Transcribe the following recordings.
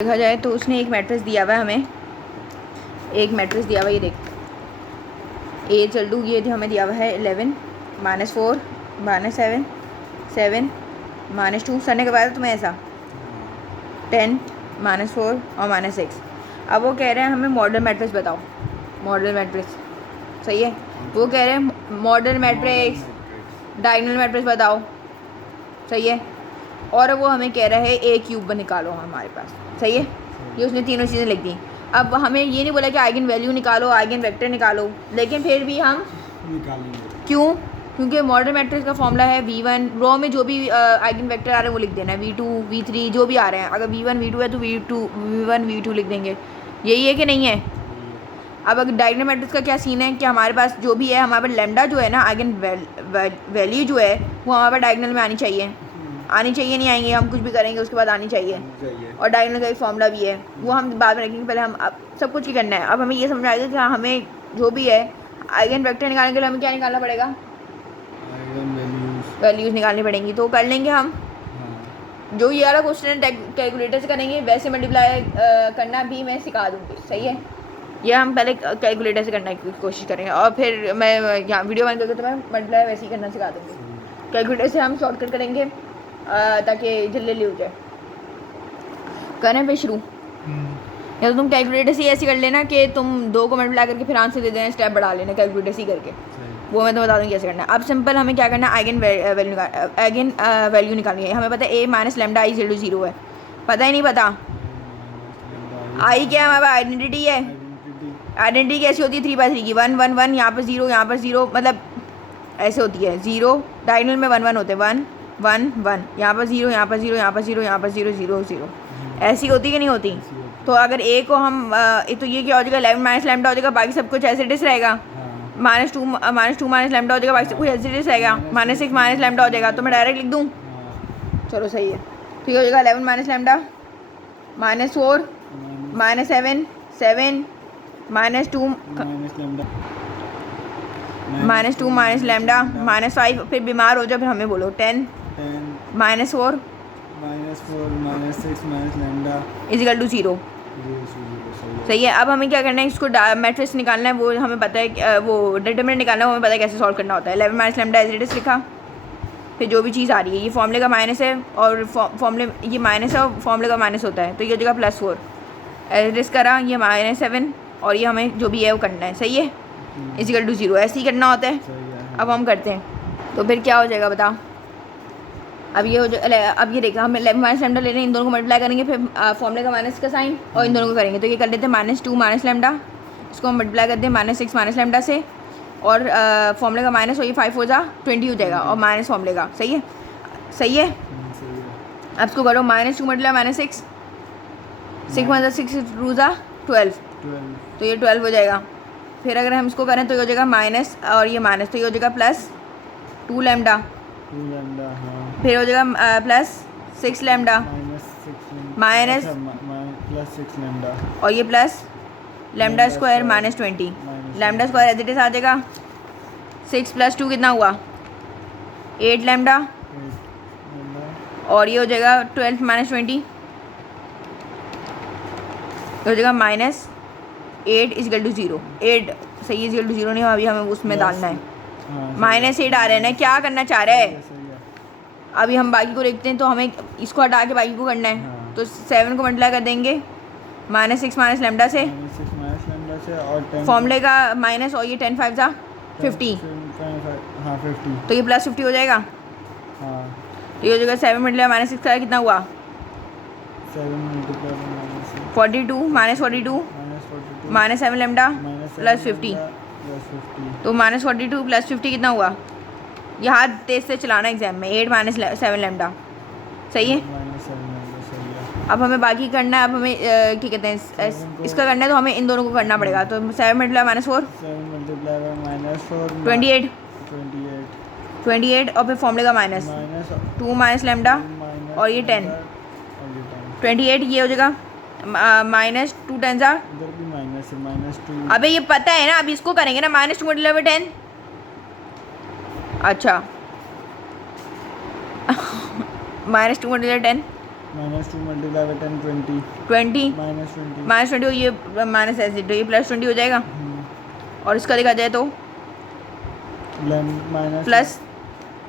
देखा जाए तो उसने एक मैट्रिक्स दिया हुआ है हमें, एक मैट्रिक्स दिया हुआ है, ये देख ए चल डू, ये हमें दिया हुआ है 11 -4 -7 7 -2। सर ने करवाया तुम्हें ऐसा 10 -4 और -6। अब वो कह रहे हैं हमें मॉडल मैट्रिक्स बताओ, मॉडल मैट्रिक्स। सही है, वो कह रहे हैं मॉडल मैट्रिक्स डायगोनल मैट्रिक्स बताओ। सही है, और वो हमें कह रहा है ए क्यूब निकालो हमारे पास। सही है, ये उसने तीनों चीज़ें लिख दी। अब हमें ये नहीं बोला कि आइगन वैल्यू निकालो, आइगन वेक्टर निकालो, लेकिन फिर भी हम निकालेंगे। क्यों? क्योंकि मॉडल मैट्रिक्स का फॉर्मूला है V1, रो में जो भी आइगन वेक्टर आ रहे हैं वो लिख देना है, V2 V3 जो भी आ रहे हैं। अगर V1 V2 है तो V1 V2 लिख देंगे। यही है कि नहीं है? अब अगर डायगोनल मैट्रिक्स का क्या सीन है कि हमारे पास जो भी है, हमारे पास लेमडा जो है ना, आइगन वैल्यू जो है वो हमारे पास डायगोनल में आनी चाहिए। आनी चाहिए, नहीं आएंगे हम कुछ भी करेंगे उसके बाद आनी चाहिए। और डायगोनल का एक फॉर्मूला भी है, वो हम बाद में रखेंगे, पहले हम अब सब कुछ ही करना है। अब हमें ये समझ आएगा कि हाँ, हमें जो भी है आइगन वेक्टर निकालने के लिए हमें क्या निकालना पड़ेगा, वैल्यूज़ निकालनी पड़ेंगी। तो कर लेंगे हम। जो ये वाला क्वेश्चन है कैलकुलेटर से करेंगे, वैसे मल्टीप्लाई करना भी मैं सिखा दूँगी। सही है, ये हम पहले कैलकुलेटर से करने की कोशिश करेंगे और फिर मैं यहाँ वीडियो बन करके तो मैं मल्टीप्लाई वैसे ही करना सिखा दूँगी। कैलकुलेटर से हम शॉर्टकट करेंगे ताकि जल्दी हो जाए। करें फिर शुरू, या तो तुम कैलकुलेटर से ऐसे कर लेना कि तुम 2 को मल्टीप्लाई करके फिर आंसर दे देना, स्टेप बढ़ा लेना कैलकुलेटर से करके, वो मैं तो बता दूँगी कैसे करना है। अब सिंपल हमें क्या करना है, आइगन वैल्यू निकालनी है। हमें पता है a - लैम्डा i = 0 है, पता ही नहीं पता आई क्या है, हमारे पास आइडेंटिटी है। आइडेंटिटी कैसी होती है 3/3 की, 1 1 1, यहाँ पर 0 यहाँ पर 0, मतलब ऐसे होती है। 0 डायगोनल में 1 1 होते हैं, 1 1 1, यहाँ पर 0 यहाँ पर 0 यहाँ पर 0 यहाँ पर 0 0 0, ऐसी होती कि नहीं होती? तो अगर ए को हम तो ये क्या हो जाएगा, 11 - लैम्डा हो जाएगा, बाकी सब कुछ ऐसे डिस रहेगा। -2 - लैम्डा हो जाएगा, बाकी सब कुछ ऐसे डिस रहेगा। -6 - लैम्डा हो जाएगा, तो मैं डायरेक्ट लिख दूँ। चलो सही है, ठीक हो जाएगा। 11 - लैम्डा -4 -7 7 -2 -2 - लैम्डा -5, फिर बीमार हो जाओ फिर हमें बोलो। 10 -4 -6 लैम्डा = 0। सही है, अब हमें क्या करना है, इसको मैट्रिक्स निकालना है, वो हमें पता है, वो डिटरमिनेंट निकालना है, वो हमें पता है कैसे सॉल्व करना होता है। 11 - लैम्डा एज इट इज लिखा, फिर जो भी चीज़ आ रही है, ये फॉर्मूले का माइनस है और फॉर्मूले ये माइनस है और फॉर्मूले का माइनस होता है, तो ये हो जाएगा +4 एज इट इज करा, ये -7 और ये हमें जो भी है वो करना है। सही है, = 0, ऐसे ही करना होता है। अब हम करते हैं, तो फिर क्या हो जाएगा बताओ। अब ये हो जाए, अब ये देखा, हम 11 - लैम्डा ले रहे हैं, इन दोनों को मल्टीप्लाई करेंगे, फिर फॉर्मूले का माइनस का साइन और इन दोनों को करेंगे, तो ये कर लेते हैं -2 - लैम्डा, इसको हम मल्टीप्लाई करते हैं -6 - लैम्डा से, और फॉर्मूले का माइनस, और ये 5 4 20 हो जाएगा, और माइनस फॉर्मूले का। सही है, सही है। अब इसको करो, -2 - -6, 6 मतलब 6 2 12, तो ये 12 हो जाएगा। फिर अगर हम इसको करें तो ये हो जाएगा माइनस और ये माइनस, तो ये हो जाएगा +2 लैम्डा, फिर हो जाएगा +6 लैम्डा माइनस +6 लैम्डा, और ये plus lambda square -20, lambda square as it is आ जाएगा। 6 + 2 कितना हुआ, 8 लैम्डा, और ये हो जाएगा 12 - 20, हो जाएगा -8 = 0। 8 सही है, = 0 नहीं हुआ, अभी हमें उसमें डालना है। -8 आ रहे हैं ना, क्या करना चाह रहे हैं? अभी हम बाकी को देखते हैं, तो हमें इसको हटा के बाकी को करना है। तो 7 को मल्टीप्लाई कर देंगे -6 - लैम्डा से, और फॉर्मूले का माइनस, और ये 10 5 ज़ा 50, 50, तो ये +50 हो जाएगा। तो ये हो जाएगा 7 मल्टीप्लाई -6 का कितना हुआ, 42 -42 -7 लैम्डा +50, तो -42 +50 कितना हुआ, ये हाथ तेज से चलाना एग्जाम में, 8 - 7 लैम्डा। सही है, अब हमें बाकी करना है। अब हमें क्या कहते हैं, इसका करना है, तो हमें इन दोनों को करना पड़ेगा। तो 7 मल्टीप्लाई -4 28 28, और फिर फॉर्मूले का माइनस 2 - लैम्डा, और ये 10 28, ये हो जाएगा -2 10 ज़ा, अबे ये पता है ना, अभी इसको करेंगे ना, -2 × 10, अच्छा -2 × 10 -2 मल्टीप्लाई बाय 10 20 20 -20 -20 ये माइनस ऐसे तो ये +20 हो जाएगा। और इसका देखा जाए तो माइनस प्लस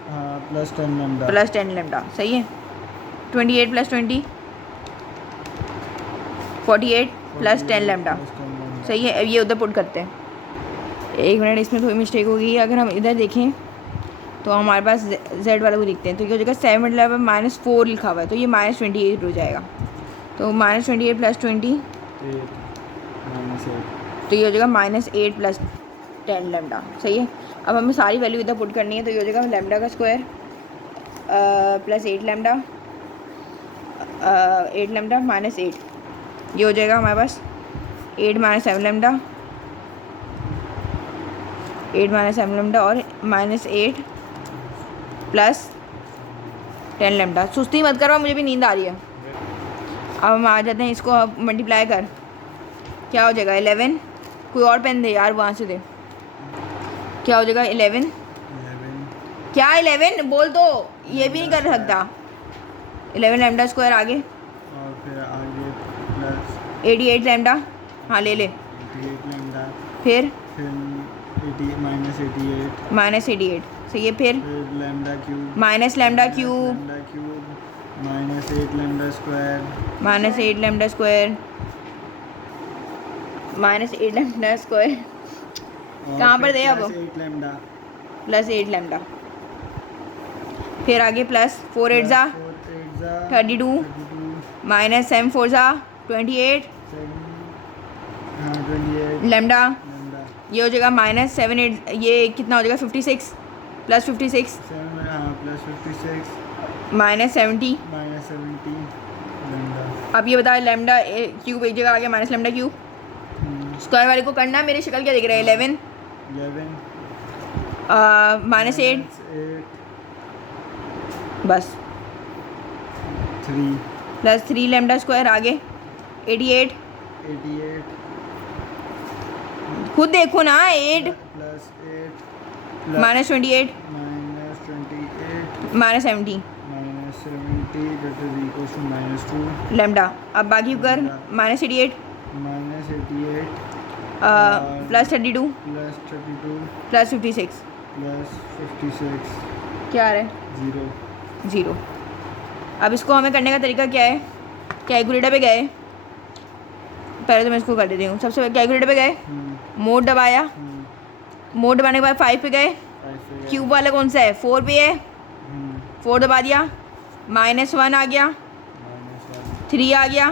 हाँ प्लस 10 लैम्डा +10 लैम्डा सही है। 28 + 20 48 + 10 लैम्डा सही है। अब ये उधर पुट करते हैं। 1 मिनट, इसमें थोड़ी मिस्टेक हो गई। अगर हम इधर देखें तो हमारे पास z वाले को दिखते हैं, तो ये हो जाएगा 7 मतलब -4 लिखा हुआ है, तो ये -28 हो जाएगा। तो -28 + 20 तो ये हो जाएगा -8 + 10 लैम्डा सही है। अब हमें सारी वैल्यू इधर पुट करनी है, तो ये हो जाएगा लैम्डा का स्क्वायर +8 लैम्डा 8 लैम्डा -8 ये हो जाएगा हमारे पास 8 - 7 लैम्डा 8 - 7 लैम्डा और -8 + 10 लैम्डा। सुस्ती मत करो, मुझे भी नींद आ रही है। अब हम आ जाते हैं, इसको अब मल्टीप्लाई कर क्या हो जाएगा 11। कोई और पेन दे यार, वहाँ से दे। क्या हो जाएगा 11 क्या 11 बोल दो, ये भी नहीं कर सकता। 11 लैम्डा स्क्वायर आगे और फिर आगे प्लस 88 लैम्डा हाँ ले ले 88 लैम्डा फिर -88 -88 सही है। फिर lambda cube -λ cube -8 lambda square -8 lambda square -8 lambda square कहाँ पर दे अब +8 लैम्डा +8 लैम्डा। फिर आगे +4 8 ज़ा 32 -7 4 ज़ा 28 लैम्डा ये हो जाएगा -7 8 ये कितना हो जाएगा 56 +56 -70 लैम्डा। अब ये बताओ लैम्डा क्यूब एक जगह आ गया -λ क्यूब। स्क्वायर वाले को करना, मेरी शक्ल क्या दिख रहा है 11 -8 बस 3 +3 लैम्डा स्क्वायर आगे 88 खुद देखो ना 8 +8 -28 -70 -70 that is equals to -2 lambda. अब बाकी कर -88 +32 +56 +56 क्या आ रहा है 0। अब इसको हमें करने का तरीका क्या है, कैलकुलेटर पे गए, पहले तो मैं इसको कर देती हूँ। सबसे पहले कैलकुलेटर पे गए, मोड दबाया, मोड दबाने के बाद 5 पे गए, क्यूब वाला कौन सा है 4 पे है, 4 दबा दिया, -1 आ गया, 3 आ गया,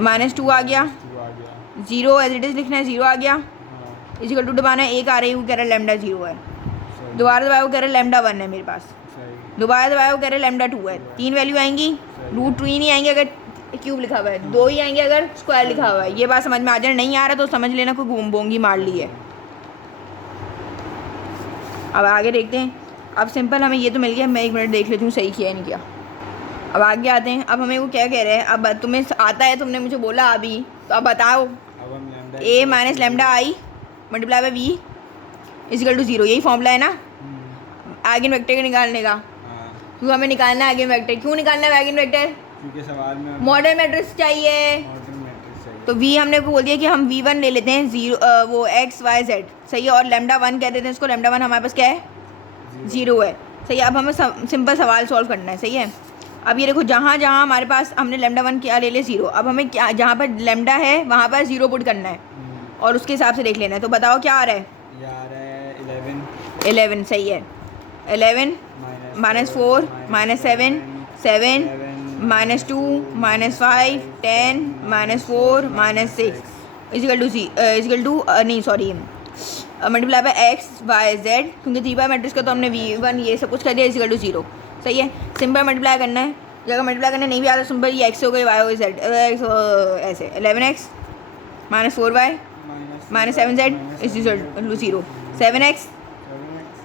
-2 आ गया, 0 एज इट इज़ लिखना है, 0 आ गया, इजिकल टू दबाना है, 1 आ रही है, वो कह रहा है लैम्डा 0 है। दोबारा दबाया, वो कह रहा है लैम्डा 1 है मेरे पास। दोबारा दबाया, वो कह रहे लैम्डा 2 है। 3 वैल्यू आएंगी, √3 नहीं आएंगे अगर क्यूब लिखा हुआ है, 2 ही आएंगे अगर स्क्वायर लिखा हुआ है। ये बात समझ में आ जाए, नहीं आ रहा तो समझ लेना कोई बोंगी मार ली है। अब आगे देखते हैं। अब सिंपल हमें ये तो मिल गया, मैं 1 मिनट देख लेती हूँ सही किया है नहीं किया। अब आगे आते हैं। अब हमें वो क्या कह रहे हैं, अब तुम्हें आता है, तुमने मुझे बोला अभी, तो अब बताओ a - λ I multiply by v is equal to 0, यही फॉर्मूला है ना आइगन वेक्टर के निकालने का। क्यों हमें निकालना है आइगन वेक्टर, क्यों निकालना है आइगन वेक्टर, क्योंकि सवाल में मॉडर्न मैट्रिक्स चाहिए। तो v हमने को बोल दिया कि हम v1 ले लेते हैं 0 वो x y z सही है, और λ1 कह देते हैं इसको। λ1 हमारे पास क्या है 0 है सही है। अब हमें सिंपल सवाल सॉल्व करना है सही है। अब ये देखो जहाँ जहाँ हमारे पास हमने λ1 क्या ले 0, अब हमें क्या जहाँ पर λ है वहाँ पर 0 पुट करना है और उसके हिसाब से देख लेना है। तो बताओ क्या आ रहा है 11 सही है। 11 -4 -7 7 -2 -5 10 -4 -6 इजिकल टू नहीं sorry multiply by x y z, क्योंकि 3 बाय मैट्रिक्स का तो हमने v1 ये सब कुछ कर दिया, इजिकल टू 0 सही है। सिंपल मल्टीप्लाई करना है, अगर मल्टीप्लाई करना नहीं भी आता सिंपल ये x हो गई y हो गई z ऐसे 11x -4y -7z is equal to 0 7x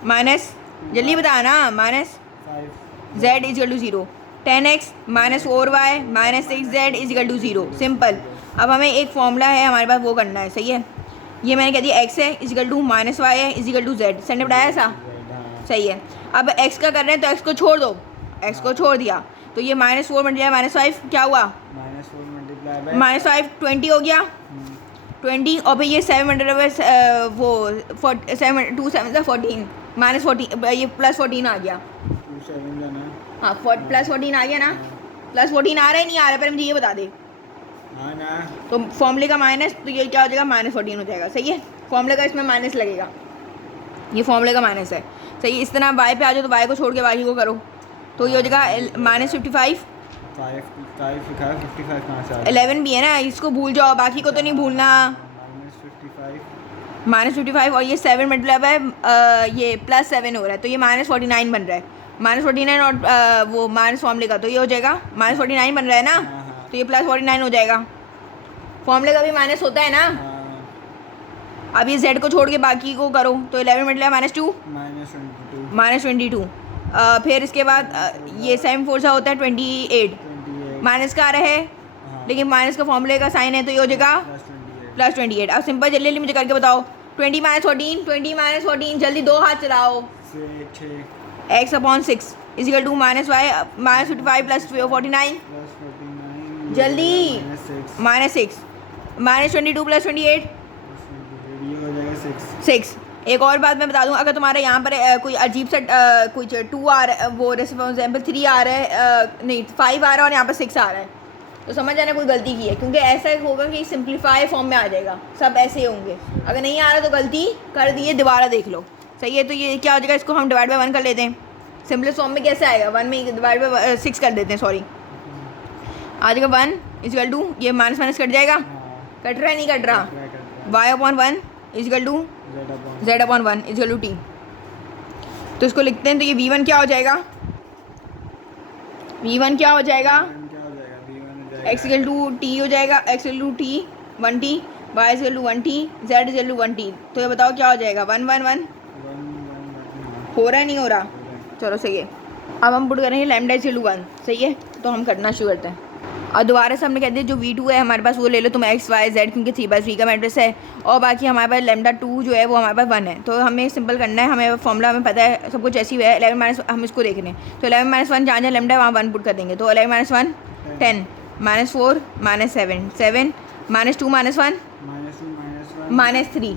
minus जल्दी बता ना -z is equal to 0 10x -4y -6z is equal to 0 simple. अब हमें एक फॉर्मूला है हमारे पास वो करना है सही है। ये मैंने कह दिया x है इजिकल टू -y है इजिकल टू z, सर ने बताया ऐसा सही है। अब x का कर रहे हैं तो x को छोड़ दो, x को छोड़ दिया, तो ये -4 मल्टीप्लाई -5 क्या हुआ, -4 मल्टीप्लाई बाय -5 20 हो गया 20, और फिर ये 7 मल्टीप्लाई वो 7 2 7 14 -14 ये +14 आ गया। 2 7 जाना। हाँ +14 आ गया ना, +14 आ रहा है नहीं आ रहा है, पहले मुझे ये बता दे। हाँ ना। तो फॉर्मूले का माइनस, तो ये क्या हो जाएगा -14 हो जाएगा। सही है, फॉर्मूले का इसमें माइनस लगेगा, ये फॉर्मूले का माइनस है। सही है, इस तरह वाई पे आ जाओ तो वाई को छोड़ के बाकी को करो, तो ये हो जाएगा -55 5 लिखा है, 55 कहाँ से आ गया? 11 भी है ना, इसको भूल जाओ, बाकी को तो नहीं भूलना। -55 और ये 7 मल्टीप्लाई बाय ये +7 हो रहा है, तो ये -49 बन रहा है। -49 और वो माइनस फॉर्मूले का, तो ये हो जाएगा -49 बन रहा है ना, तो ये +49 हो जाएगा। फॉर्मूले का भी माइनस होता है ना। अब ये z को छोड़ के बाकी को करो, तो 11 मल्टीप्लाई -2 -22 फिर इसके बाद ये 7 4 सा होता है 28 माइनस का आ रहा है, लेकिन माइनस का फॉर्मूले का साइन है, तो ये हो जाएगा +28। अब सिंपल जल्दी जल्दी मुझे करके बताओ, 20 - 14 जल्दी 2 हाथ चलाओ। x/6 इजिकल टू -y -55 + 49 जल्दी -6 -22 + 28 6। एक और बात मैं बता दूं, अगर तुम्हारे यहाँ पर कोई अजीब सा कुछ 2 आ रहा है, वो एग्जाम्पल 3 आ रहा है, नहीं 5 आ रहा है और यहाँ पर 6 आ रहा है, तो समझ जाना कोई गलती की है, क्योंकि ऐसा होगा कि सिंप्लीफाई फॉर्म में आ जाएगा, सब ऐसे ही होंगे। अगर नहीं आ रहा तो गलती कर दी है, दोबारा देख लो। सही है, तो ये क्या हो जाएगा, इसको हम डिवाइड बाय 1 कर लेते हैं। सिंपलेस्ट फॉर्म में कैसे आएगा, 1 में डिवाइड बाय 6 कर देते हैं, सॉरी आ जाएगा 1 इजिकल टू ये माइनस कट जाएगा, कट रहा है नहीं कट रहा, y/1 is equal to z/1 is equal to t। तो इसको लिखते हैं, तो ये v1 क्या हो जाएगा, v1 क्या हो जाएगा, x इक्वल टू t हो जाएगा, x equal to t 1t, y equal to 1t, z equal to 1t। तो ये बताओ क्या हो जाएगा, 1 1 1 हो रहा है नहीं हो रहा, चलो सही है। अब हम पुट करेंगे लैम्डा इक्वल टू 1। सही है, तो हम करना शुरू करते हैं। और दोबारा से हमने कह दिया जो v2 है हमारे पास वो ले लो तुम x y z, क्योंकि 3/3 का मैट्रिक्स है, और बाकी हमारे पास लैम्डा 2 जो है वो हमारे पास 1 है। तो हमें सिंपल करना है, हमें फॉर्मूला हमें पता है सब कुछ ऐसी है। 11 माइनस हम इसको देख रहे हैं, तो 11 - 1 जहाँ जहाँ लैम्डा है वहाँ 1 पुट कर देंगे, तो 11 - 1 10 -4 -7 7 -2 -1 -3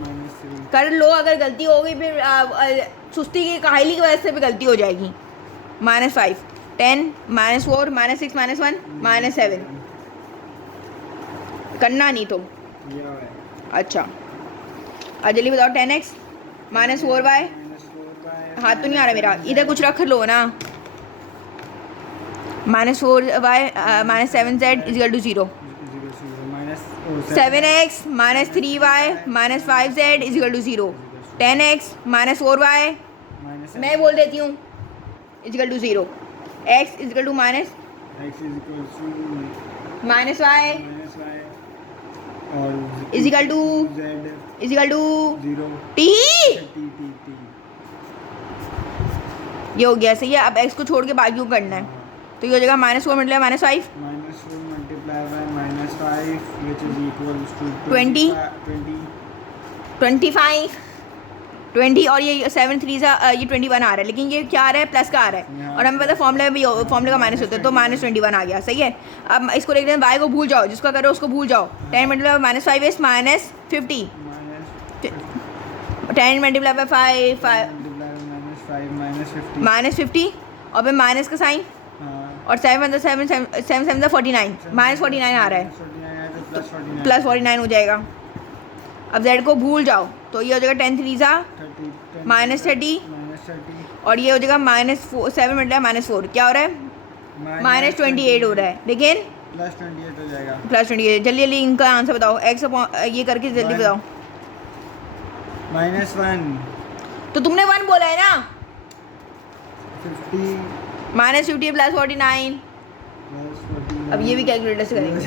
कर लो। अगर गलती हो गई फिर सुस्ती की काहली की वजह से भी गलती हो जाएगी। -5 10 -4 -6 -1 -7 करना नहीं तो अच्छा। जल्दी बताओ 10x -4y, हाथ तो नहीं आ रहा मेरा, इधर कुछ रख लो ना। -4y -7z is equal to 0 7x -3y -5z is equal to 0 10x -4y मैं बोल देती हूँ is equal to 0 x is equal to -y is equal to t। ये हो गया सही है। अब x को छोड़ के बाकी को करना है, तो ये हो जाएगा -4 मल्टीप्लाई -5 20 25 20 और ये 7 3 सा ये 21 आ रहा है, लेकिन ये क्या आ रहा है, प्लस का आ रहा है, और हमें पता है फॉर्मूले में भी फॉर्मूले का माइनस होता है, तो -21 आ गया। सही है, अब इसको लिखते हैं y को भूल जाओ, जिसका करो उसको भूल जाओ। 10 मल्टीप्लाई -5 इज -50 10 मल्टीप्लाई बाय 5 -50 और फिर माइनस का साइन, और 7 7 49 -49 आ रहा है, +49 हो जाएगा। अब z को भूल जाओ, तो ये हो जाएगा 10 3 सा -30 और ये हो जाएगा -7 मल्टीप्लाई -4 क्या हो रहा है, -28 हो रहा है, लेकिन +28 हो जाएगा। +28। जल्दी जल्दी इनका आंसर बताओ, x ये करके जल्दी बताओ। -1 तो तुमने 1 बोला है ना, 50 -50 +49। अब ये भी कैलकुलेटर से करेंगे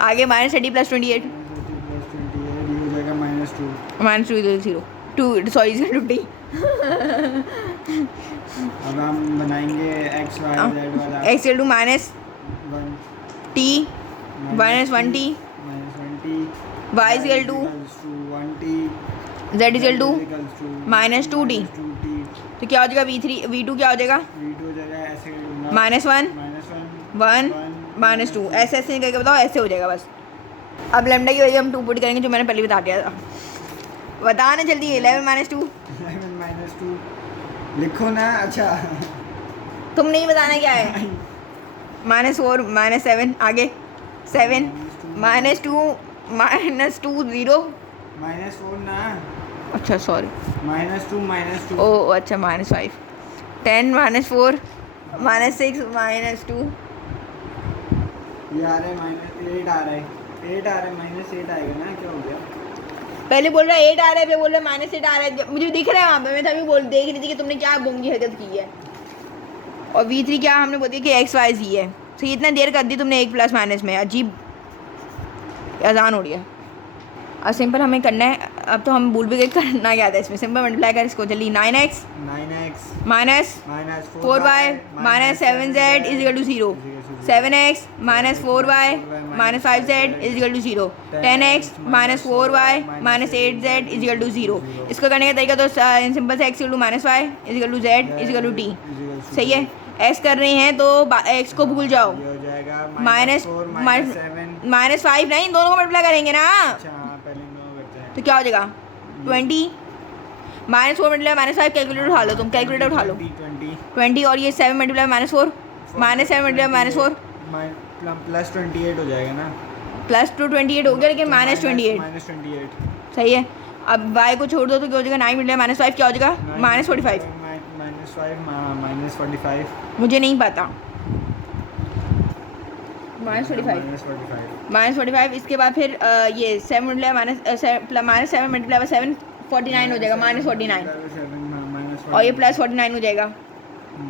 आगे -30 +28 ये हो जाएगा -2 -2 2 सॉरी 2t। अब हम बनाएंगे x y z वाला x equal to -1t -1t y equal to 1t z equal to -2t। तो क्या हो जाएगा v2 क्या हो जाएगा, v2 हो -1 1 -2 ऐसे ऐसे करके बताओ, ऐसे हो जाएगा बस। अब लैम्डा की वजह हम 2 पुट करेंगे, जो मैंने पहले बता दिया था। बताना जल्दी। 11 -2 11 -2 लिखो ना। अच्छा तुम नहीं बताना क्या है। -4 -7 आगे 7 -2 -2 0 -4 ना। अच्छा सॉरी -2 ओ अच्छा -5 10 -4 -6 -2 ये आ रहा है -8 आ रहा है, 8 आ रहा है, -8 आएगा ना। क्या हो गया? पहले बोल रहा है 8 आ रहा है, फिर बोल रहा है -8 आ रहा है। मुझे दिख रहा है वहाँ पे, मैं तभी बोल देख रही थी कि तुमने क्या बोंगी हरकत की है। और V3 क्या हमने बोल दिया कि X Y Z है। तो इतना देर कर दी तुमने एक प्लस माइनस में, अजीब अजान हो रही है। अब सिंपल हमें करना है, अब तो हम भूल भी गए करना क्या था इसमें। सिंपल मल्टीप्लाई कर इसको जल्दी। 9x minus 4y minus 7z is equal to 0 7x minus 4y minus 5z is equal to 0 10x minus 4y minus 8z is equal to 0। इसको करने का तरीका तो सिंपल से x equal to minus y is equal to z is equal to t. सही है। x कर रहे हैं तो x को भूल जाओ। -5 नहीं, दोनों को मल्टीप्लाई करेंगे ना। तो क्या हो जाएगा 20 -4 मल्टीप्लाई -5। कैलकुलेटर उठा लो, तुम कैलकुलेटर उठा लो। 20 और ये 7 मल्टीप्लाई -4 -7 मल्टीप्लाई -4 +28 हो जाएगा ना। +28 हो गया, लेकिन -28 सही है। अब y को छोड़ दो तो क्या हो जाएगा 9 मल्टीप्लाई -5 क्या हो जाएगा -45। -45 मुझे नहीं पता। -45 इसके बाद फिर ये 7 मल्टीप्लाई -7 मल्टीप्लाई 7 49 हो जाएगा -49 और ये +49 हो जाएगा।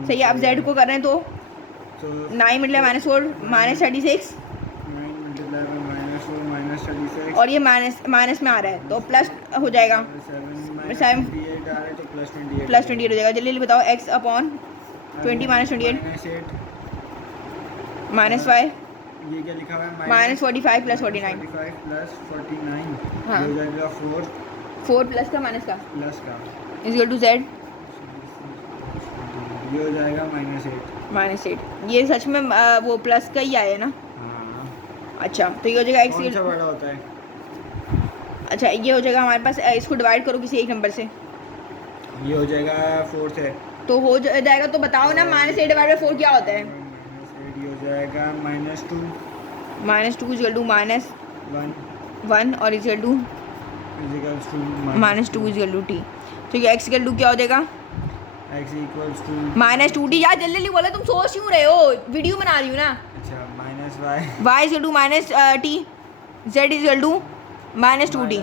सही है। अब z को कर रहे हैं तो 9 मल्टीप्लाई -4 -36 और ये माइनस में आ रहा है तो प्लस हो जाएगा 7 +28 हो जाएगा। जल्दी जल्दी बताओ। x अपॉन 20 -28 -5 ये क्या लिखा हुआ है? -45 +49 हाँ। ये हो जाएगा 4 प्लस का माइनस का प्लस का इज इक्वल टू z ये हो जाएगा -8। ये सच में वो प्लस का ही आया ना। हाँ। अच्छा तो ये हो जाएगा कौन सा x। बड़ा होता है? अच्छा ये हो जाएगा हमारे पास, इसको डिवाइड करो किसी एक नंबर से। ये हो जाएगा 4 से तो हो जाएगा तो बताओ ना। -8 डिवाइड बाई 4 क्या होता है? -8 ये हो जाएगा -2 -2 इज इक्वल टू -1 और is equal to -2 is equal to t। तो ये x इक्वल टू क्या हो जाएगा x इक्वल्स टू -2t। यार जल्दी जल्दी बोला, तुम सोच क्यों रहे हो? वीडियो बना रही हूँ ना। अच्छा y is equal to -t z is equal to -2t। ये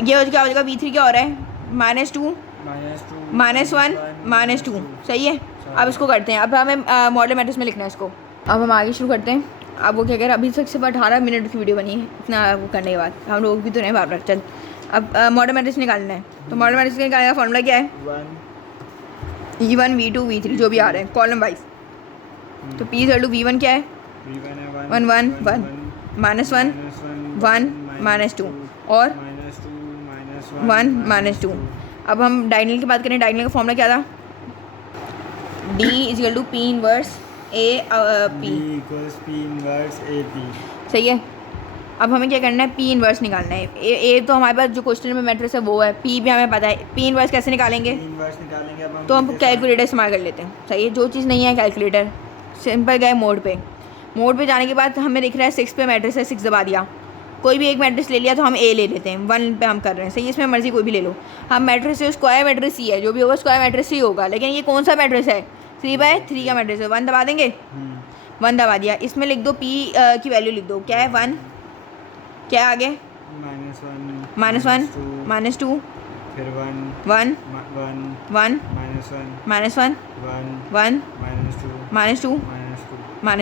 क्या हो जाएगा V3 क्या हो रहा है -2 -1 -2 सही है। अब इसको करते हैं। अब हमें मॉडल मैट्रिक्स में लिखना है इसको। अब हम आगे शुरू करते हैं। अब वो क्या कह रहे हैं, अभी तक सिर्फ 18 मिनट की वीडियो बनी है। इतना वो करने के बाद हम लोग भी तो नहीं बार बार। चल अब मॉडल मैट्रिक्स निकालना है। तो मॉडल मैट्रिक्स निकालने का फॉर्मूला क्या है? E1 V2 V3 जो भी आ रहे हैं कॉलम वाइज। तो P is equal to V1 क्या है 1 1 1 -1 1 -2 और 1 -2। अब हम डायगोनल की बात करें। डायगोनल का फॉर्मूला क्या था? D is equal to P inverse A P सही है। अब हमें क्या करना है? P इनवर्स निकालना है। A तो हमारे पास जो क्वेश्चन में मैट्रिक्स है वो है। P भी हमें पता है। P इनवर्स कैसे निकालेंगे? तो हम कैलकुलेटर इस्तेमाल कर लेते हैं। सही है। जो चीज़ नहीं है कैलकुलेटर, सिंपल गए मोड पे जाने के बाद हमें दिख रहा है 6 पे मैट्रिक्स है। 6 दबा दिया। कोई भी एक मैट्रिक्स ले लिया तो हम A ले लेते हैं। 1 पे हम कर रहे हैं। सही है। इसमें मर्जी कोई भी ले लो। हम मैट्रिक्स से स्क्वायर मैट्रिक्स ही है, जो भी होगा स्क्वायर मैट्रिक्स ही होगा। लेकिन ये कौन सा मैट्रिक्स है? 3/3 का मैट्रिक्स है। 1 दबा देंगे। 1 दबा दिया। इसमें लिख दो P की वैल्यू लिख दो। क्या है 1 क्या है आगे -1 -2 फिर 1 1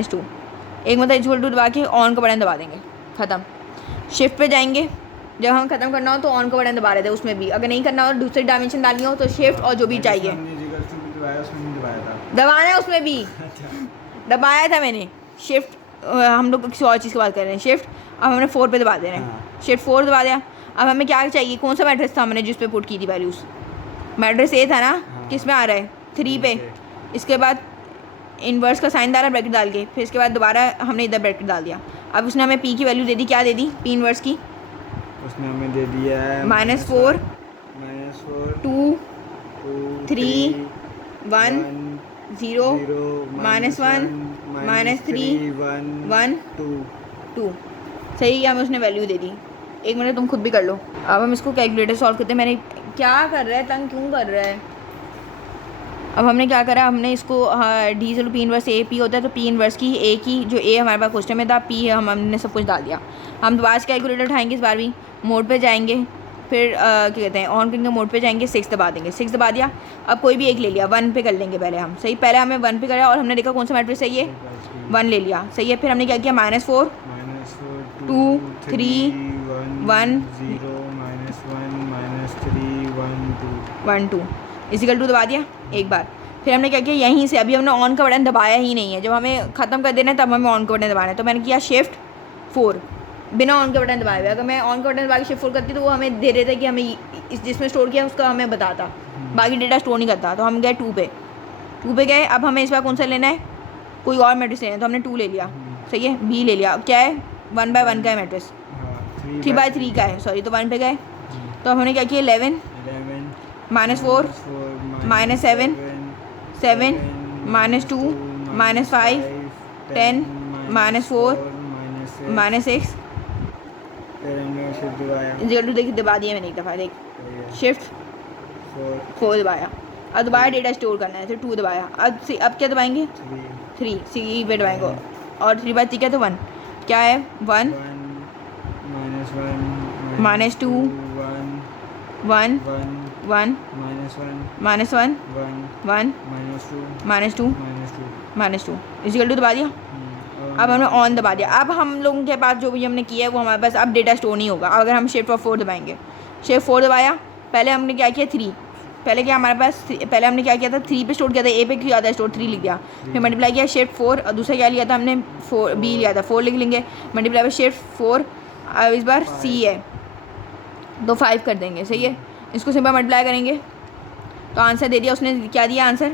-2 एक मतलब इक्वल टू दबा के ऑन का बटन दबा देंगे। ख़त्म। शिफ्ट पे जाएंगे। जब हम ख़त्म करना हो तो ऑन का बटन दबा रहे थे उसमें भी। अगर नहीं करना हो दूसरी डायमेंशन डालनी हो तो शिफ्ट और जो भी चाहिए दबाना है उसमें भी। दबाया था मैंने शिफ्ट। हम लोग किसी और चीज़ की बात कर रहे हैं। शिफ्ट अब हमने 4 पे दबा देना है। शिफ्ट 4 दबा दिया। अब हमें क्या चाहिए? कौन सा मैट्रिक्स था हमने जिस पे पुट की थी वैल्यूज़? मैट्रिक्स A था ना। किस में आ रहा है 3 पे। इसके बाद इन्वर्स का साइन डाला ब्रैकेट डाल के, फिर इसके बाद दोबारा हमने इधर ब्रैकेट डाल दिया। अब उसने हमें पी की वैल्यू दे दी, क्या दे दी पी इन्वर्स की? उसने हमें दे दिया है -4 2 3 1 0 -1 -3 1 2। सही है, हमें उसने वैल्यू दे दी। एक मिनट तुम खुद भी कर लो। अब हम इसको कैलकुलेटर सॉल्व करते हैं। मैंने क्या कर रहा है, तंग क्यों कर रहा है? अब हमने क्या करा, हमने इसको डी चलो पी इन्वर्स ए पी होता है तो पी इन्वर्स की ए की जो ए हमारे पास क्वेश्चन में था पी है, हमने सब कुछ डाल दिया। हम दोबारा से कैलकुलेटर उठाएंगे, इस बार भी मोड पे जाएंगे, फिर क्या कहते हैं ऑन करेंगे, मोड पे जाएंगे, 6 दबा देंगे। 6 दबा दिया। अब कोई भी एक ले लिया, 1 पे कर लेंगे पहले हम। सही, पहले हमें 1 पे करा और हमने देखा कौन सा मैट्रिक्स है ये, 1 ले लिया। सही है, फिर हमने क्या किया, -4 2 3 1 1 2 इजिकल 2 दबा दिया एक बार। फिर हमने क्या किया, यहीं से अभी हमने ऑन का बटन दबाया ही नहीं है, जब हमें ख़त्म कर देना है तब हमें ऑन का बटन दबाना है। तो मैंने किया शिफ्ट 4 बिना ऑन का बटन दबाए हुए। अगर मैं ऑन का बटन दबा के शिफ्ट 4 करती तो वो हमें दे रहे थे कि हमें इस जिसमें स्टोर किया उसका हमें बताता, बाकी डेटा स्टोर नहीं करता। तो हम गए 2 पे गए। अब हमें इस बार कौन सा लेना है, कोई और मैट्रिक्स लेना है, तो हमने 2 ले लिया। सही है, बी ले लिया। अब क्या है, 1 बाय 1 का है मैट्रिक्स, 3 बाय 3 का है, सॉरी। तो 1 पे गए, तो हमने क्या किया, 11 -4 -7 7 -2 -5 10 -4 -6 0 देखिए दबा दिया मैंने एक दफ़ा, देख शिफ्ट 4 दबाया। अब दोबारा डेटा स्टोर करना है तो 2 दबाया। अब क्या दबाएंगे, 3 सी पे दबाएंगे और 3 बाय 3 क्या, तो 1 क्या है, 1 -2 1 1 -1 1 -2 इजिकल 2 दबा दिया। अब हमने ऑन दबा दिया। अब हम लोगों के पास जो भी हमने किया है वो हमारे पास अब डेटा स्टोर नहीं होगा। अगर हम शिफ्ट 4 दबाएंगे, शिफ्ट 4 दबाया, पहले हमने क्या किया 3, पहले क्या हमारे पास पहले हमने क्या किया था 3 पे स्टोर किया था, ए पे क्यों आता है स्टोर 3 लिख दिया, फिर मल्टीप्लाई किया शिफ्ट 4 और दूसरा क्या लिया था हमने 4 बी लिया था, 4 लिख लेंगे, मल्टीप्लाई बाय शिफ्ट 4। अब इस बार सी है तो 5 कर देंगे। सही है, इसको सिंपल मल्टीप्लाई करेंगे तो आंसर दे दिया उसने। क्या दिया आंसर,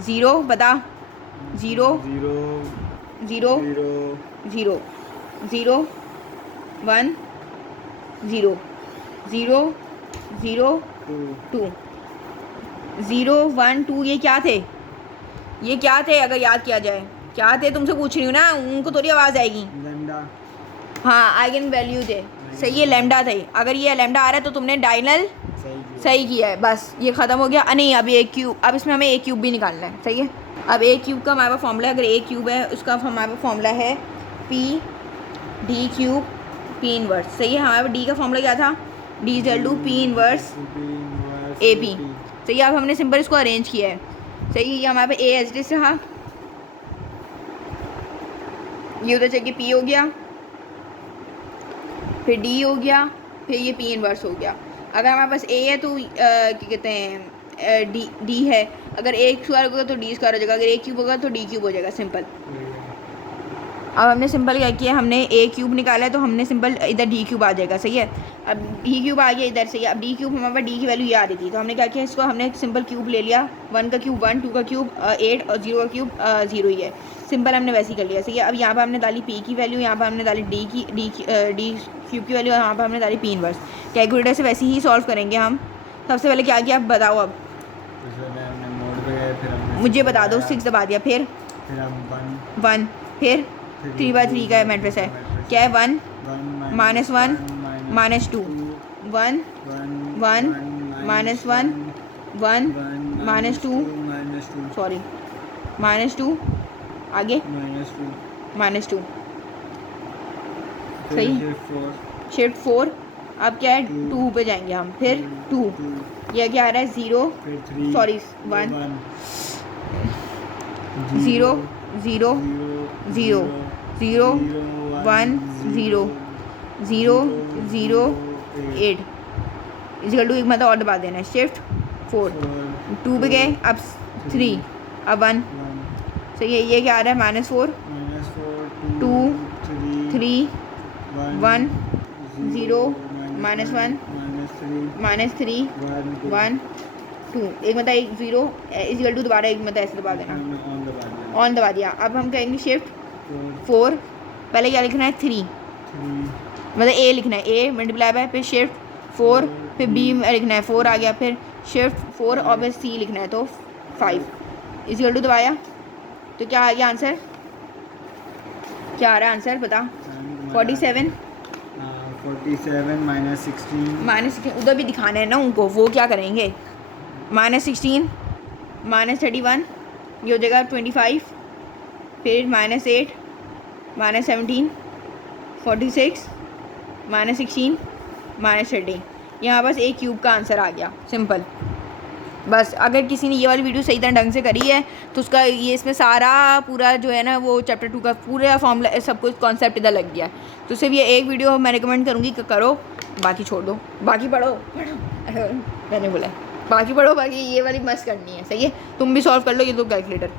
0 बता 0 0 0 0 1 0 0 0 2 0 1 2 ये क्या थे, ये क्या थे अगर याद किया जाए, क्या थे तुमसे पूछ रही हूँ ना, उनको थोड़ी आवाज़ आएगी। हाँ, आइगन वैल्यू थे। सही है, लैम्डा थे। अगर ये लैम्डा आ रहा है तो तुमने डायनल सही किया है, बस ये ख़त्म हो गया। नहीं, अब ए क्यूब, अब इसमें हमें ए क्यूब भी निकालना है। सही है, अब ए क्यूब का हमारे पास फॉर्मूला है, अगर ए क्यूब है उसका हमारे पास फॉर्मूला है P D cube P inverse. सही है, हमारे पास डी का फॉर्मूला क्या था, D equal to P inverse A P. सही है, अब हमने सिंपल इसको अरेंज किया है। सही है, ये हमारे पास ए एच डी से रहा, ये उधर चल के पी हो गया, फिर डी हो गया, फिर ये पी इनवर्स हो गया। अगर हमारे पास ए है तो क्या कहते हैं डी है, अगर ए स्क्वायर होगा तो डी स्क्वायर हो जाएगा, अगर ए क्यूब होगा तो डी क्यूब हो जाएगा। सिंपल। अब हमने सिंपल क्या किया, हमने ए क्यूब निकाला है तो हमने सिंपल इधर डी क्यूब आ जाएगा। सही है, अब डी क्यूब आ गया इधर। सही है, अब डी क्यूब हमारे पास डी की वैल्यू ये आ रही थी तो हमने क्या किया, इसको हमने सिंपल क्यूब ले लिया। 1 का क्यूब 1, 2 का क्यूब 8 और 0 का क्यूब 0 ही है। सिंपल हमने वैसे ही कर लिया। सही है, अब यहाँ पर हमने डाली पी की वैल्यू, यहाँ पर हमने डाली डी क्यूब की वैल्यू, यहाँ पर हमने डाली पी इनवर्स। कैलकुलेटर से वैसे ही सॉल्व करेंगे हम। सबसे पहले क्या किया, आप बताओ। अब मुझे बता दो। 6 दबा दिया, फिर 1, फिर 3 बाय 3 का मैट्रिक्स है, क्या है 1 -1 -2 1 1 -1 1 -2 सॉरी -2 आगे -2। सही, शिफ्ट 4। अब क्या है 2 पे जाएंगे हम, फिर 2, यह क्या आ रहा है 0 सॉरी 1 0 0 0 0 1 0 0 0 8 इजिकल टू एक मतलब और दबा देना है, शिफ्ट 4। 2 पे गए, अब 3, अब 1। सही है, ये क्या आ रहा है -4 2 3 1 0 -1 -3 1 2 एक मतलब एक 0 इजिकल टू दोबारा एक मतलब ऐसे दबा देना। ऑन दबा दिया। अब हम कहेंगे शिफ्ट 4 4, पहले क्या लिखना है 3, 3 मतलब ए लिखना है, ए मल्टीप्लाई बाय, फिर शिफ्ट 4, फिर बी लिखना है 4 आ गया, फिर शिफ्ट 4 और फिर सी लिखना है तो 5 इक्वल टू दबाया तो क्या आ गया आंसर, क्या आ रहा है आंसर बता। 47 47 माइनस 16 उधर भी दिखाना है ना उनको, वो क्या करेंगे, -16 -31 ये हो जाएगा 25, फिर -8 -17 46 -16 -13, यहाँ बस एक क्यूब का आंसर आ गया, सिंपल। बस अगर किसी ने ये वाली वीडियो सही तरह ढंग से करी है तो उसका ये इसमें सारा पूरा जो है ना वो चैप्टर 2 का पूरा फॉर्मूला सब कुछ कॉन्सेप्ट इधर लग गया है। तो सिर्फ ये एक वीडियो मैं रिकमेंड करूँगी कि करो, बाकी छोड़ दो, बाकी पढ़ो मैंने बोला है बाकी पढ़ो, बाकी ये वाली मस्त करनी है, सही है। तुम भी सॉल्व कर लो ये दो कैलकुलेटर।